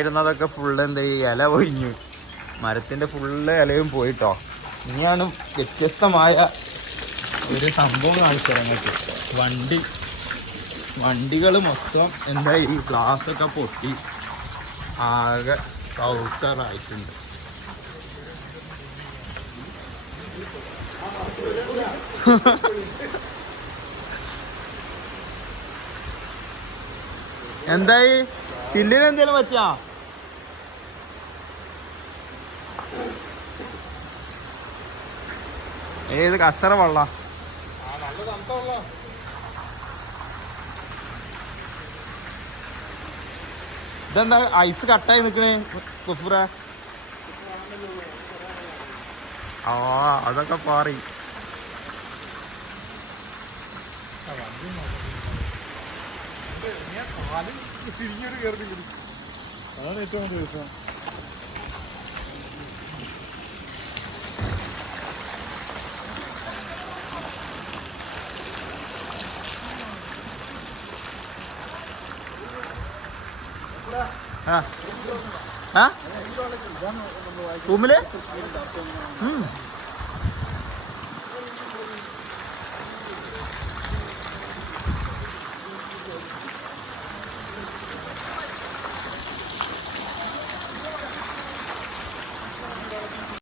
ഇരുന്നതൊക്കെ full എന്താ ചെയ്യുക ഇല പൊയിഞ്ഞു മരത്തിന്റെ ഫുള്ള് ഇലയും പോയിട്ടോ. ഇനിയാണ് വ്യത്യസ്തമായ ഒരു സംഭവം കാണിച്ചു ഞങ്ങൾക്ക് വണ്ടി വണ്ടികൾ മൊത്തം എന്താ ഈ ഒക്കെ പൊട്ടി ആകെ കൗക്കറായിട്ടുണ്ട് എന്തായി? ചില്ലിന് എന്തേലും പറ്റിയാ? ഏത് കച്ചറ വള്ള. ഇതെന്താ ഐസ് കട്ടായി നിക്കണേ കുഫുറ ആ അതൊക്കെ പാറി. അതാണ് ഏറ്റവും വലിയ ആ ആ റൂമിൽ ഉം